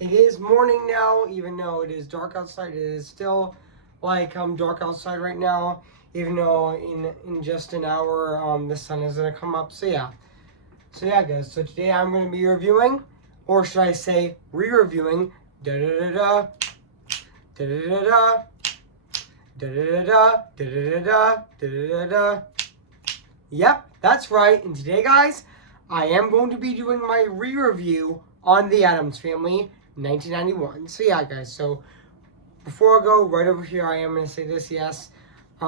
It is morning now, even though it is dark outside. It is still like dark outside right now, even though in just an hour the sun is gonna come up. So yeah, guys. So today I'm gonna be reviewing, or should I say re-reviewing, da da da da da da da da da da da da da da. Yep, that's right. And today, guys, I am going to be doing my re-review on the Addams Family, 1991. So yeah, guys. So before I go right over here, I am gonna say this. Yes, yeah,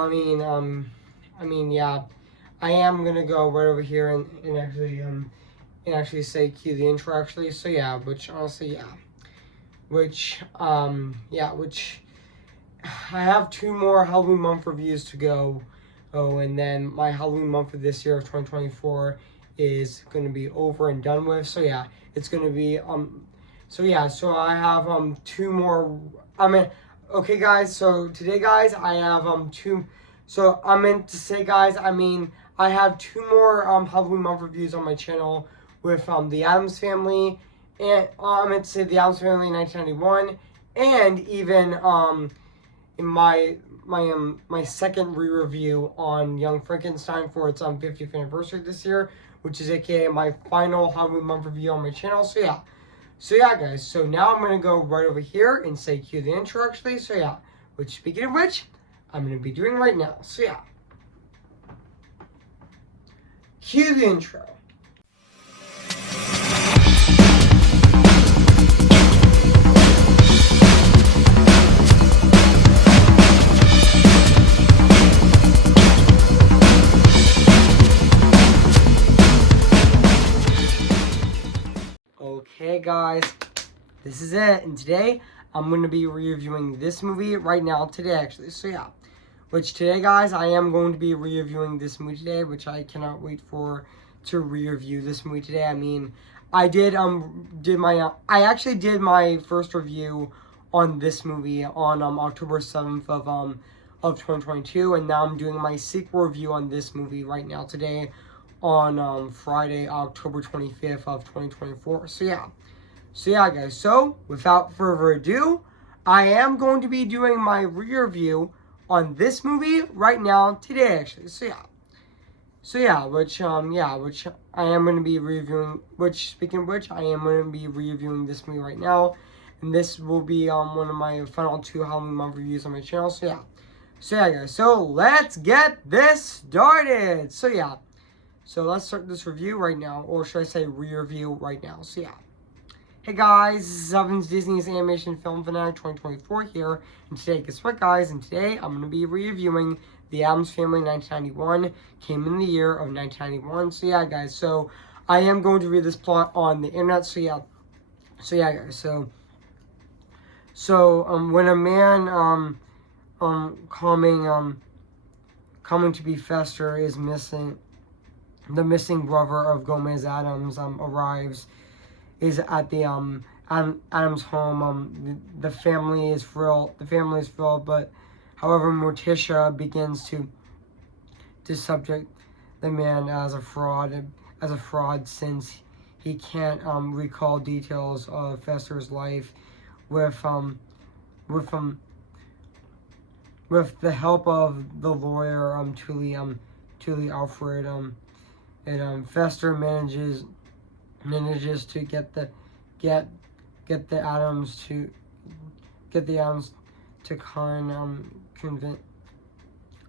I am gonna go right over here and actually say cue the intro actually. So yeah, which honestly which I have 2 more Halloween month reviews to go. Oh, and then my Halloween month for this year of 2024 is going to be over and done with. So yeah, it's going to be so I have 2 more. Okay, guys. So today, guys, I have two. So I meant to say, guys, I have 2 more Halloween month reviews on my channel with the Addams Family, and I meant to say the Addams Family 1991, and even in my second re-review on Young Frankenstein for its 50th anniversary this year, which is aka my final Halloween month review on my channel. So yeah, guys. So now I'm gonna go right over here and say cue the intro actually. So yeah, which speaking of which, I'm gonna be doing right now. So yeah, cue the intro. Okay, guys, this is it, and today I'm going to be reviewing this movie right now, today actually. So yeah, which today, guys, I am going to be reviewing this movie today, which I cannot wait to re-review this movie today. I actually did my first review on this movie on October 7th of 2022, and now I'm doing my sequel review on this movie right now today on Friday, October 25th of 2024. So yeah, guys. So without further ado, I am going to be doing my re-review on this movie right now today, actually. Which I am going to be reviewing. Which speaking of which, I am going to be reviewing this movie right now, and this will be one of my final 2 Halloween month reviews on my channel. So yeah, guys. So let's get this started. So let's start this review right now, or should I say re-review right now. So yeah. Hey guys, this is Addams Disney's Animation Film Fanatic 2024 here, and today, guess what, guys? And today I'm going to be reviewing The Addams Family 1991, came in the year of 1991. So yeah, guys, so I am going to read this plot on the internet. So yeah, guys. So when a man coming to be Fester is missing. The missing brother of Gomez Addams arrives, is at the Addams home. The family is thrilled. But however, Morticia begins to subject the man as a fraud, since he can't recall details of Fester's life. With the help of the lawyer Tully Alfred, and Fester manages to get the Addams to convince.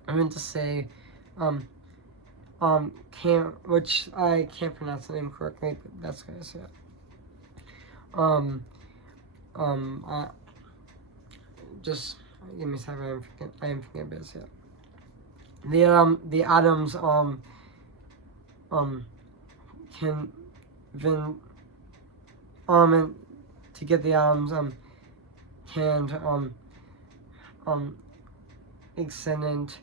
I meant to say which I can't pronounce the name correctly, but that's gonna say it. Just give me a second. I am thinking about this. Yeah. The Addams to get the Addams extend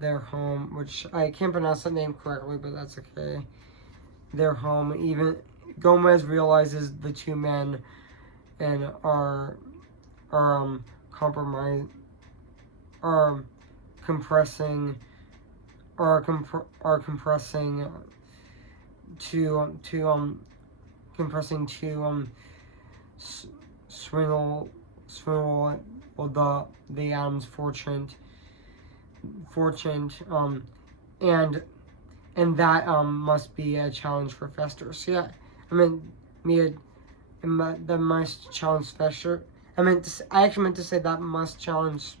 their home, which I can't pronounce the name correctly, but that's okay. Their home. Even Gomez realizes the 2 men and are compressing to swindle well, the Addams fortune, and that must be a challenge for Fester. So yeah, I mean, that must challenge Fester. I actually meant to say that must challenge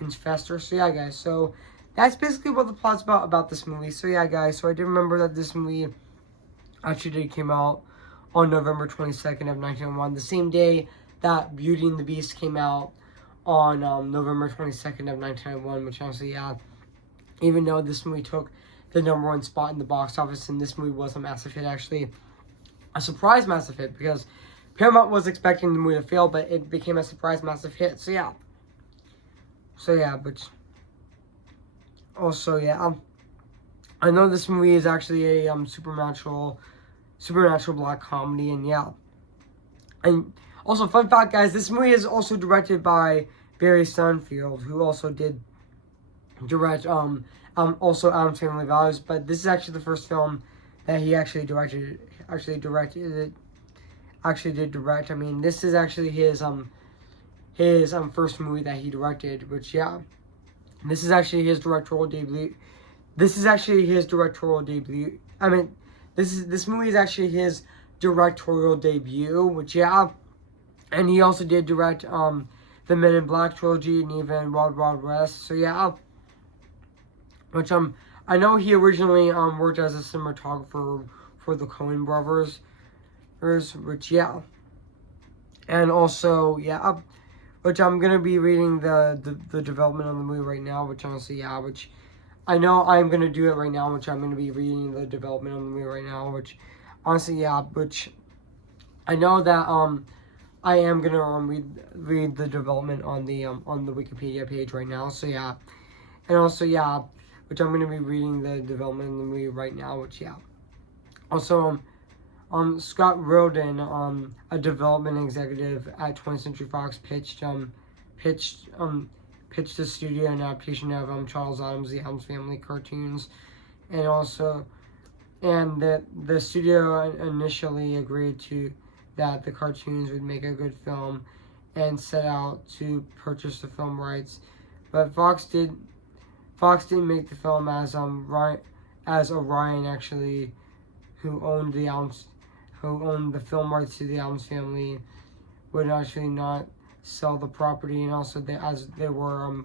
in Fester. So yeah, guys. So that's basically what the plot's about this movie. So yeah, guys. So I did remember that this movie actually came out on November 22nd of 1901, the same day that Beauty and the Beast came out on November 22nd of 1901, which honestly, yeah, even though this movie took the #1 spot in the box office, and this movie was a massive hit, actually, a surprise massive hit, because Paramount was expecting the movie to fail, but it became a surprise massive hit, so yeah, but also, yeah, I know this movie is actually a supernatural black comedy, and yeah, and also, fun fact, guys, this movie is also directed by Barry Sonnenfeld, who also did direct also Addams Family Values, but this is actually the first film that he actually directed. I mean, this is actually his first movie that he directed, which, yeah, this is actually his directorial debut. I mean, this movie is actually his directorial debut, which, yeah, and he also did direct the Men in Black trilogy and even Wild Wild West. So yeah, which I know he originally worked as a cinematographer for the Coen brothers, which, yeah, and also, yeah, which I'm gonna be reading the development of the movie right now, which honestly, yeah, which I know I'm gonna do it right now, which I'm gonna be reading the development of the movie right now, which honestly, yeah, which I know that I am gonna read the development on the Wikipedia page right now. So yeah, and also, yeah, which I'm gonna be reading the development of the movie right now. Which, yeah, also Scott Roden, a development executive at 20th Century Fox, pitched the studio an adaptation of Charles Addams' The Addams Family cartoons, and also, and the studio initially agreed to that the cartoons would make a good film and set out to purchase the film rights, but Fox didn't make the film, as Orion actually, who owned the film rights to the Addams Family, would actually not sell the property, and also as they were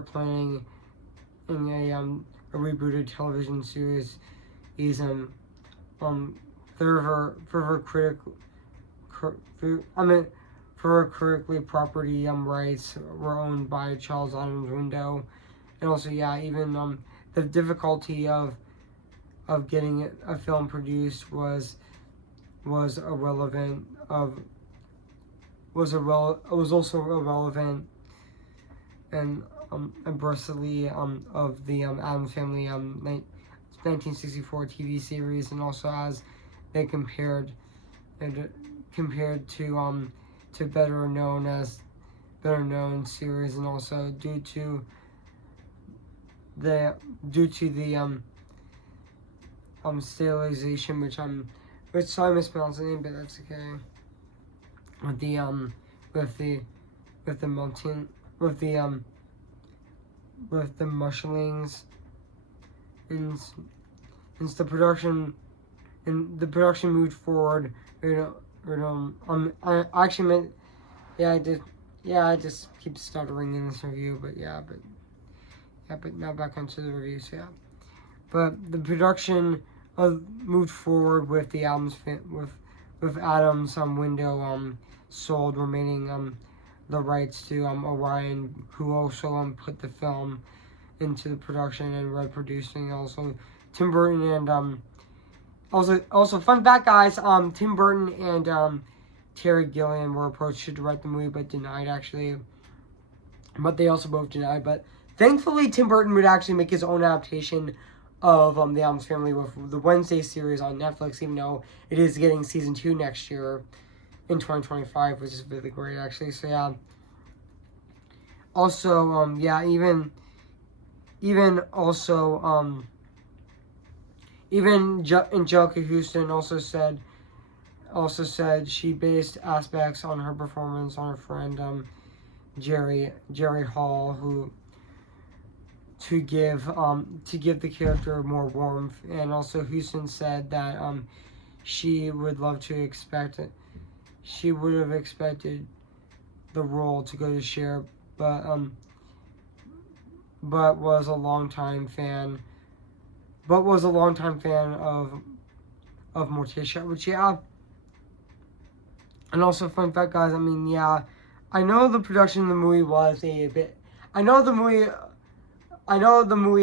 planning in a rebooted television series, critically property rights were owned by Charles Addams Window, and also, yeah, even the difficulty of getting a film produced was also irrelevant and adversely of the Addams Family 1964 TV series, and also as they compared to better known series, and also due to the stylization, which sorry I mispronounced the name, but that's okay. With the mushlings, and since the production moved forward, I actually meant, I just keep stuttering in this review, but now back onto the review. So yeah, but the production moved forward with the Addams Window sold remaining the rights to Orion, who also put the film into the production and producing. Also Tim Burton and also fun fact, guys, Tim Burton and Terry Gilliam were approached to direct the movie but denied, actually, but they also both denied. But thankfully Tim Burton would actually make his own adaptation of the Addams Family with the Wednesday series on Netflix, even though it is getting season 2 next year in 2025, which is really great, actually. So yeah, also yeah, even Angelica Houston also said also said she based aspects on her performance on her friend Jerry Hall, who to give the character more warmth. And also Houston said that she would have expected the role to go to Cher, but was a longtime fan of Morticia, which and also fun fact, guys, I mean, I know the production of the movie was a bit, I know the movie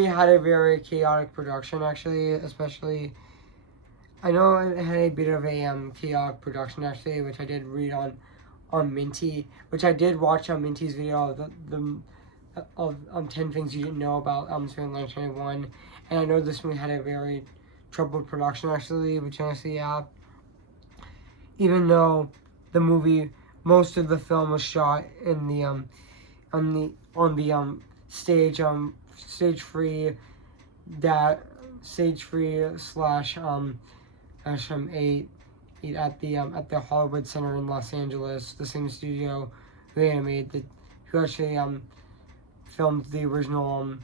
had a very chaotic production, actually, especially, I know it had a bit of a chaotic production, actually, which I did read on Minty, which I did watch on Minty's video of 10 things you didn't know about Spring 1921, and I know this movie had a very troubled production, actually, which honestly, even though the movie, most of the film was shot in the on the stage free slash 8 at the Hollywood Center in Los Angeles, the same studio who actually filmed the original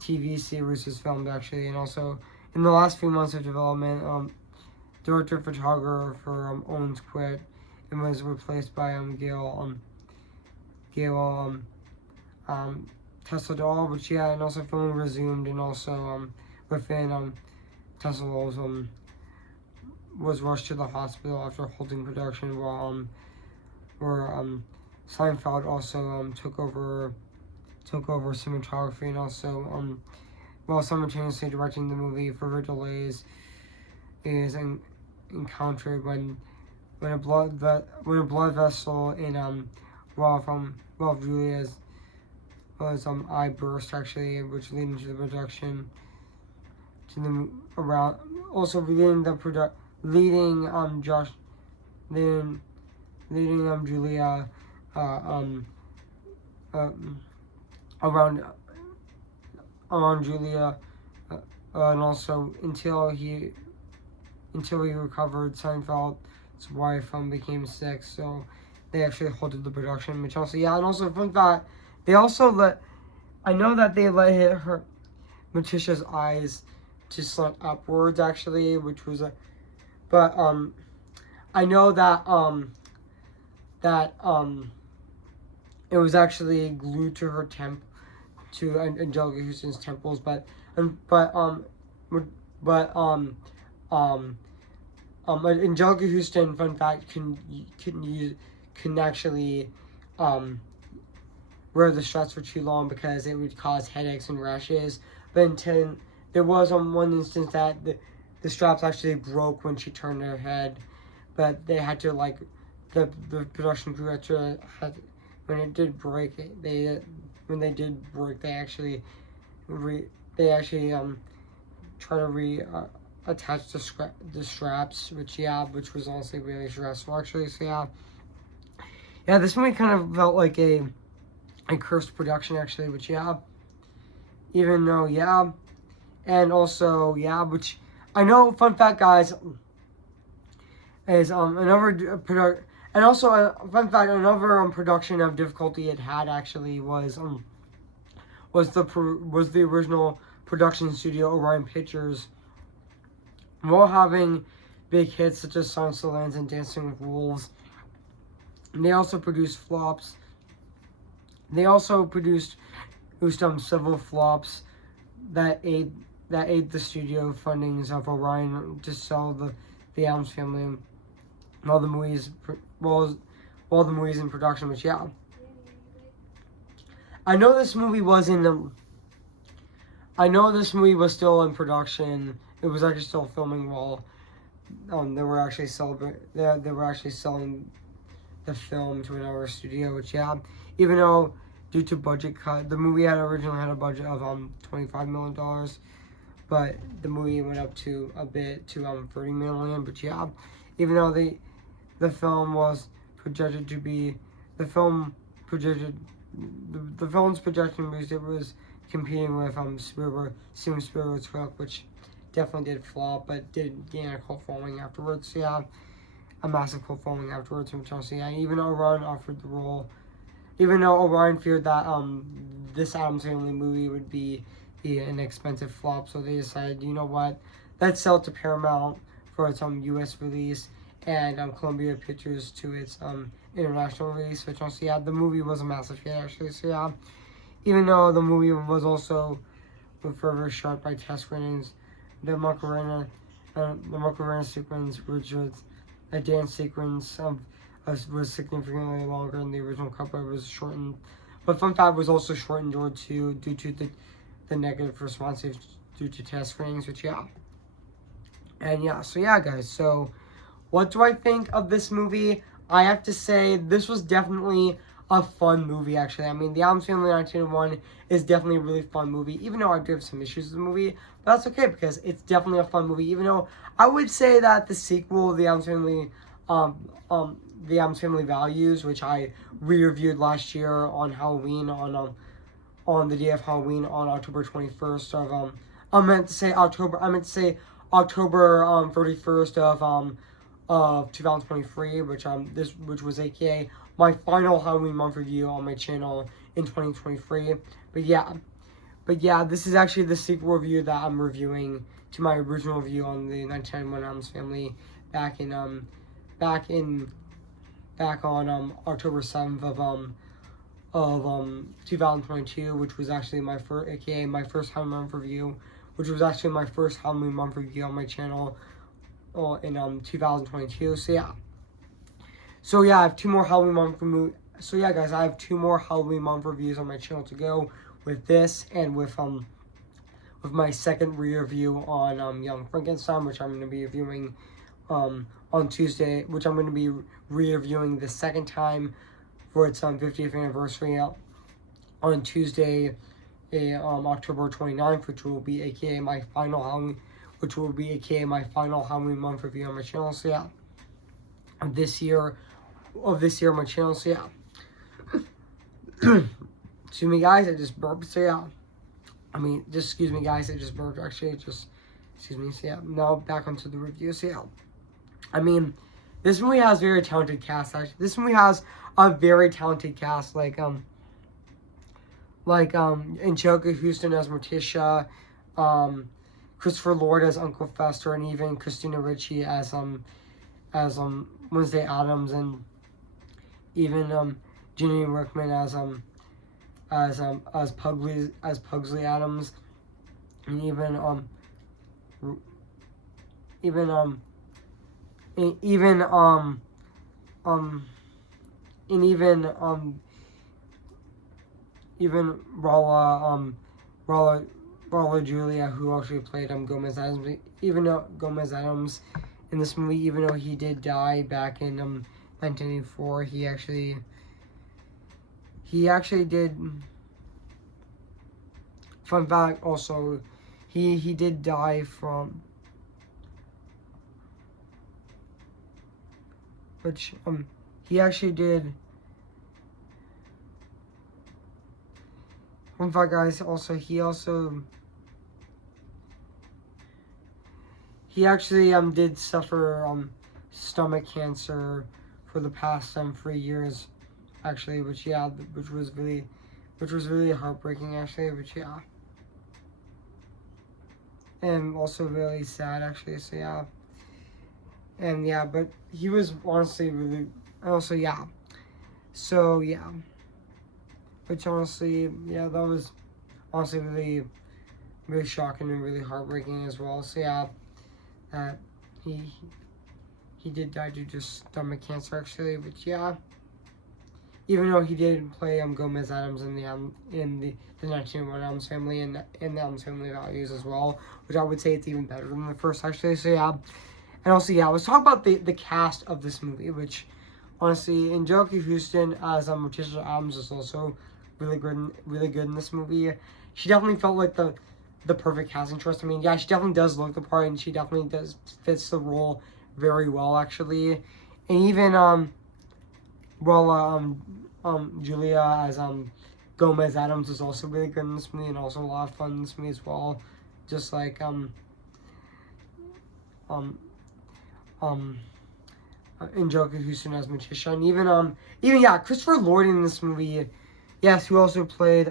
TV series was filmed, actually. And also in the last few months of development, director photographer Owens quit and was replaced by Gail Tesla Doll, which and also filming resumed, and also within Tesla was rushed to the hospital after halting production, while Seinfeld also took over cinematography, and also while simultaneously directing the movie. Further delays is encountered when a blood vessel in Ralph Julia's eye burst, actually, which leading to the production to the around also leading Julia around Julia and also until he recovered. Seinfeld's wife became sick, so they actually halted the production, which also and also fun fact, they also let Morticia's eyes to slant upwards, actually, which was but I know that it was actually glued to her to Angelica Houston's temples, but Angelica Houston, fun fact, can actually wear the straps for too long because it would cause headaches and rashes. But there was one instance that the straps actually broke when she turned her head, but they had to the production crew when it did break, they actually try to attach the straps, which was honestly really stressful, actually. So this movie kind of felt like a cursed production, actually, which even though and also which I know, fun fact, guys, is another and also fun fact, another production of difficulty it had, actually, was the original production studio, Orion Pictures. While having big hits such as Silence of the Lambs and Dancing with Wolves, and they also produced flops. They also produced several flops that aid the studio fundings of Orion to sell the Addams Family while the movies in production. Which I know this movie was still in production. It was actually still filming while they were actually selling the film to another studio, which even though due to budget cut, the movie originally had a budget of $25 million, but the movie went up to $30 million. But even though the film was projected to be the film's projection was it was competing with Steven Spielberg's Hook, which definitely did flop, but did gain a cult following afterwards. So a massive cult following afterwards from Chelsea. And even Orion offered the role, even though Orion feared that this Addams Family movie would be an expensive flop, so they decided, you know what, let's sell it to Paramount for its U.S. release, and Columbia Pictures to its international release. Which also, yeah, the movie was a massive hit actually. So yeah, even though the movie was also further shot by test screenings, the Macarena sequence, which was a dance sequence was significantly longer than the original cut, but it was shortened. But fun fact, was also shortened due to the negative response due to test screenings, which yeah. And yeah, so yeah, guys, so what do I think of this movie? I have to say, this was definitely a fun movie, actually. I mean, The Addams Family 1901 is definitely a really fun movie, even though I do have some issues with the movie. But that's okay, because it's definitely a fun movie, even though I would say that the sequel, The Addams Family, The Addams Family Values, which I re-reviewed last year on Halloween, on the day of Halloween, on October 21st of, I meant to say October 31st of 2023, which was AKA my final Halloween month review on my channel in 2023. But yeah, this is actually the sequel review that I'm reviewing to my original review on the 1991 Addams Family back on October 7th of 2022, which was actually my first Halloween month review, which was actually my first Halloween month review on my channel in 2022. So yeah, I have two more Halloween month reviews. So yeah, guys, I have two more Halloween month reviews on my channel to go, with this and with my second re-review on Young Frankenstein, which I'm going to be reviewing on Tuesday, which I'm going to be re-reviewing the second time for its 50th anniversary on Tuesday, October 29th, which will be AKA my final Halloween month review on my channel. So yeah, of this year on my channel. So yeah. Excuse me, guys, I just burped. So yeah, just excuse me, guys, I just burped. Actually, excuse me. So yeah, now back onto the review. So yeah, this movie has very talented cast. Actually, this movie has a very talented cast, like Angelica Houston as Morticia, Christopher Lord as Uncle Fester, and even Christina Ricci as Wednesday Addams, and even Ginny Workman as Pugsley Addams, and even Rolla Julia, who actually played Gomez Addams. Even though Gomez Addams in this movie, even though he did die back in 1984, he actually did. Fun fact, also, he did die from, which he actually did. Fun fact, guys, also he actually did suffer stomach cancer for the past 3 years, actually, which was really heartbreaking, actually, which yeah, and also really sad, actually. So yeah, and yeah, but he was honestly really, also yeah, so yeah, which honestly, yeah, that was honestly really, really shocking and really heartbreaking as well. So yeah, that he did die due to stomach cancer, actually, which yeah, even though he did play Gomez Addams in the 1901 Addams Family and in the Addams Family Values as well, which I would say it's even better than the first, actually. So yeah, and also yeah, let's talk about the cast of this movie, which honestly, Angelica Houston as Morticia Addams is also really good in this movie. She definitely felt like the perfect casting choice. Yeah, she definitely does look the part, and she definitely fits the role very well, actually. And even Julia as Gomez Addams is also really good in this movie, and also a lot of fun in this movie as well. Just like Anjelica Houston as Morticia, and even yeah, Christopher Lloyd in this movie, yes, he actually played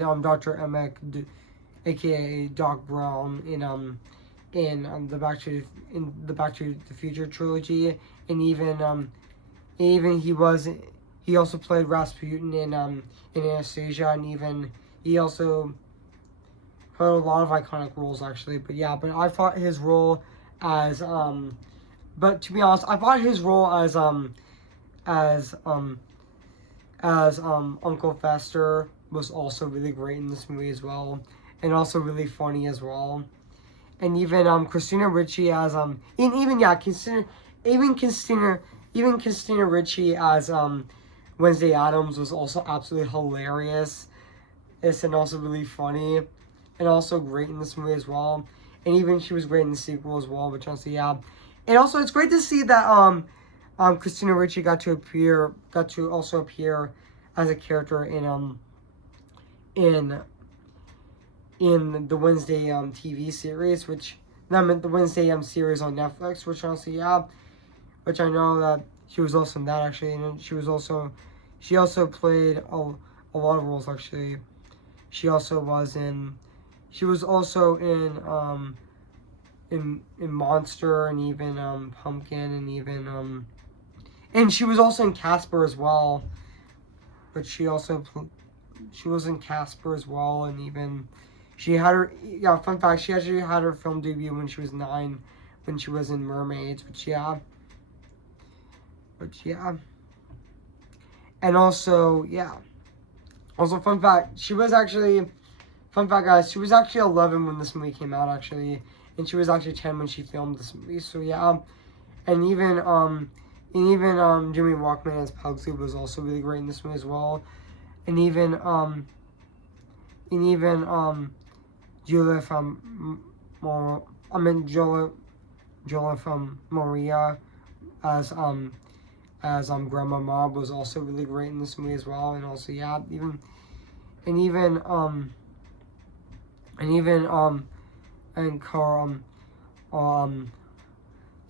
Dr. Emmett, aka Doc Brown in the Back to the Future trilogy, and even he also played Rasputin in Anastasia, and even he also played a lot of iconic roles actually. But yeah, but I thought his role as but to be honest, I thought his role as Uncle Fester was also really great in this movie as well, and also really funny as well. And even Christina Ricci as and even yeah, Christina Ricci as Wednesday Addams was also absolutely hilarious. It's and also really funny, and also great in this movie as well. And even she was great in the sequel as well, which honestly, yeah. And also, it's great to see that Christina Ricci got to also appear as a character in the Wednesday TV series, which I meant the Wednesday series on Netflix, which honestly, yeah, which I know that she was also in that actually, and she also played a lot of roles actually. She was also in Monster, and even Pumpkin, and even and she was also in Casper as well. But she was in Casper as well, and even she had her fun fact, she actually had her film debut when she was 9, when she was in Mermaids. But yeah, and also fun fact, guys, she was actually 11 when this movie came out actually, and she was actually 10 when she filmed this movie. So yeah, and even Jimmy Walkman as Pugsley was also really great in this movie as well, and even Julia from Julia from Maria as Grandma Mob was also really great in this movie as well, and also yeah, and Carl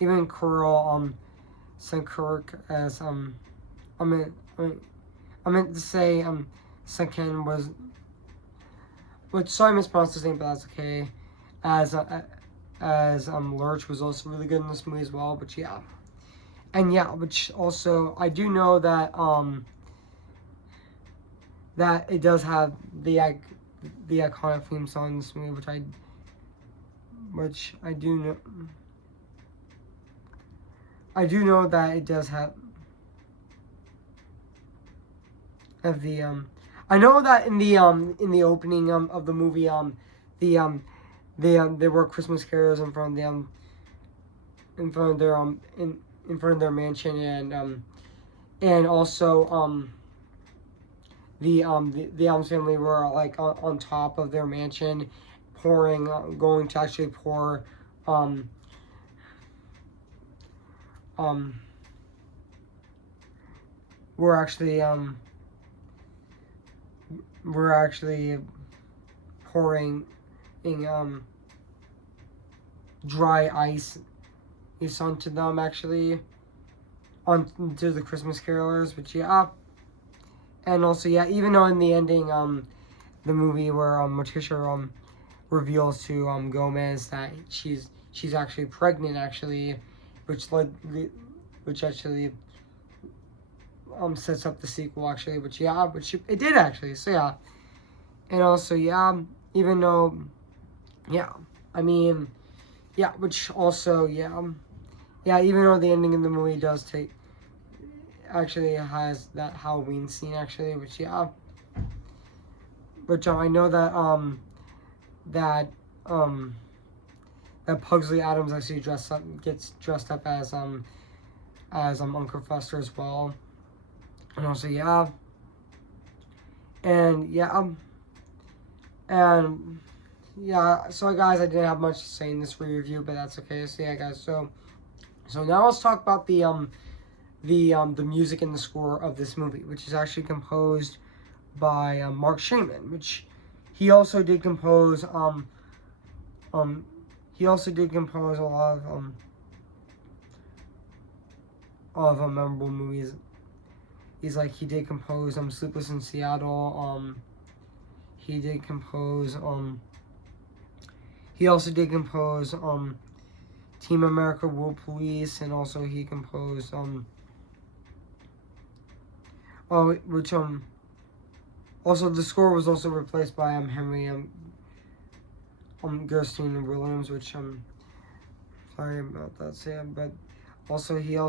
even Carl Sankirk as I meant to say Sanken was, which sorry I mispronounced his name, but that's okay. As Lurch was also really good in this movie as well. But yeah, and yeah, which also I do know that that it does have the iconic theme song in this movie, which I do know. I do know that it does have the I know that in the opening of the movie there were Christmas carols in front of them in front of their in front of their mansion, and also the Addams family were like on top of their mansion going to actually pour we're actually pouring in dry ice onto them actually onto the Christmas carolers, which yeah, and also yeah, even though in the ending the movie where Morticia reveals to Gomez that she's actually pregnant actually, which actually sets up the sequel actually, which it did actually. So yeah, and also yeah, even though I mean which also even though the ending of the movie does actually has that Halloween scene actually, which I know that that Pugsley Addams actually gets dressed up as Uncle Fester as well. And also, so guys, I didn't have much to say in this review, but that's okay. So yeah, guys, so now let's talk about the music and the score of this movie, which is actually composed by Mark Shaman, which he also did compose he also did compose a lot of memorable movies. He did compose Sleepless in Seattle. He did compose he also did compose Team America World Police, and also he composed also the score was also replaced by Henry Gerstein and Williams, which sorry about that, Sam, but also he did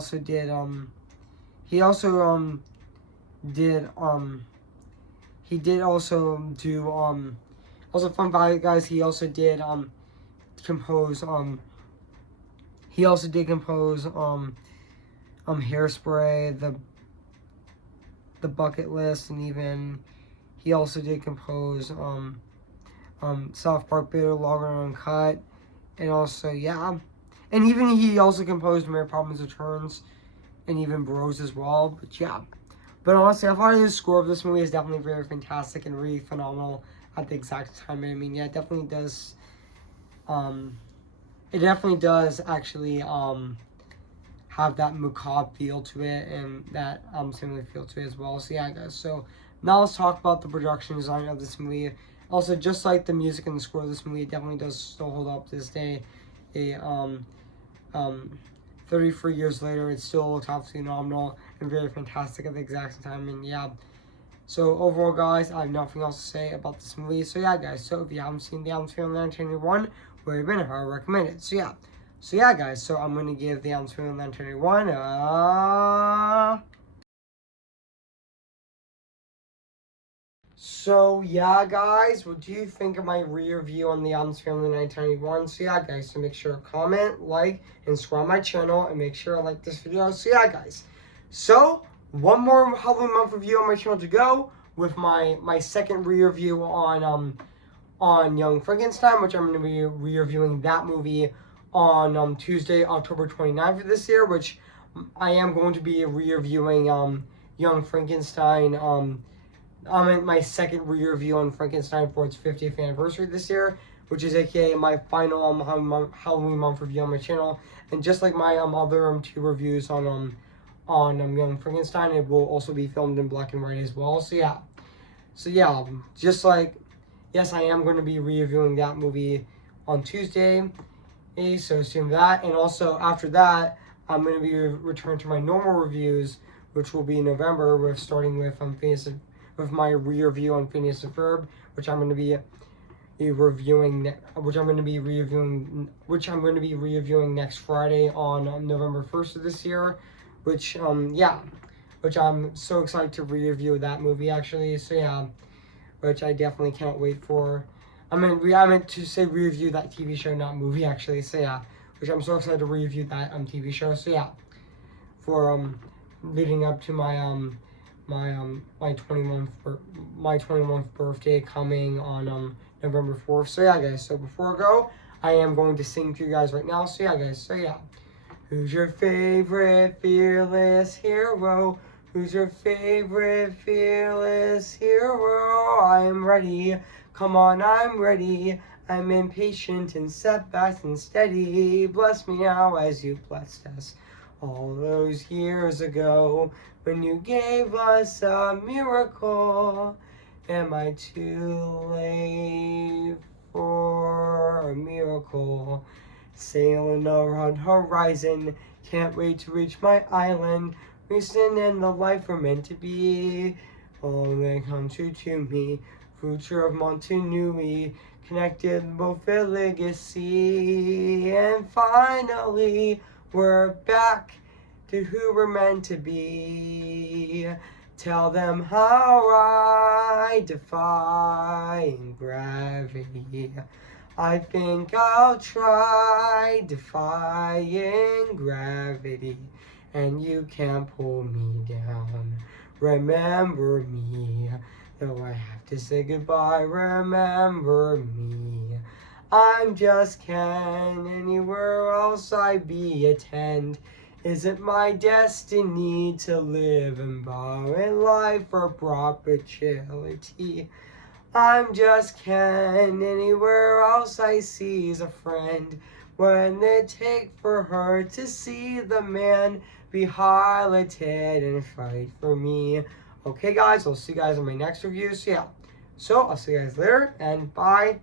also do also fun fact, guys, he also did compose Hairspray, the Bucket List, and even he also did compose South Park Bitter, Longer and Uncut, and also and even he also composed Mary Poppins Returns, and even Bros as well. But honestly, I thought his score of this movie is definitely very fantastic and really phenomenal at the exact time. I mean, it definitely does. It definitely does actually have that macabre feel to it, and that similar feel to it as well. So yeah, guys. So now let's talk about the production design of this movie. Also, just like the music and the score of this movie, it definitely does still hold up to this day. 33 years later, it still looks absolutely phenomenal and very fantastic at the exact time. And so overall, guys, I have nothing else to say about this movie. So yeah, guys. So if you haven't seen the Addams Family 1981, where you've been, I recommend it. So yeah, guys. So I'm gonna give the Addams Family 1981 So yeah, guys, what do you think of my re-review on the Addams Family 1991? So yeah, guys, so make sure to comment, like, and subscribe my channel, and make sure to like this video. So yeah, guys, so one more Halloween month review on my channel to go with my second re-review on Young Frankenstein, which I'm going to be re-reviewing that movie on Tuesday, October 29th of this year, which I am going to be re-reviewing Young Frankenstein. I'm in my second re-review on Frankenstein for its 50th anniversary this year, which is aka my final Halloween month review on my channel. And just like my other two reviews on Young Frankenstein, it will also be filmed in black and white as well. So yeah, just like, yes, I am going to be re-reviewing that movie on Tuesday. So assume that, and also after that, I'm going to be returning to my normal reviews, which will be in November, starting with with my re-review on Phineas and Ferb, which I'm going to be reviewing next Friday on November 1st of this year, which I'm so excited to re-review that movie actually. So yeah, which I definitely can't wait for. I meant to say re-review that TV show, not movie actually. So yeah, which I'm so excited to re-review that TV show. So yeah, for leading up to my 21st birthday coming on November 4th. So yeah, guys, so before I go, I am going to sing to you guys right now. So yeah, guys, so yeah. Who's your favorite fearless hero? Who's your favorite fearless hero? I'm ready. Come on, I'm ready. I'm impatient and steadfast and steady. Bless me now as you blessed us all those years ago, when you gave us a miracle. Am I too late for a miracle? Sailing around horizon, can't wait to reach my island. Reason and the life we're meant to be, all that come true to me. Future of Montanui, connected both their legacy. And finally, we're back to who we're meant to be. Tell them how I defy gravity. I think I'll try defying gravity, and you can't pull me down. Remember me, though I have to say goodbye. Remember me. I'm just Ken, anywhere else I be attend. Is it my destiny to live and bow in life for perpetuity? I'm just Ken. Anywhere else I see is a friend. When they take for her to see the man be highlighted and fight for me. Okay, guys, I'll see you guys in my next review. So, yeah. So, I'll see you guys later, and bye.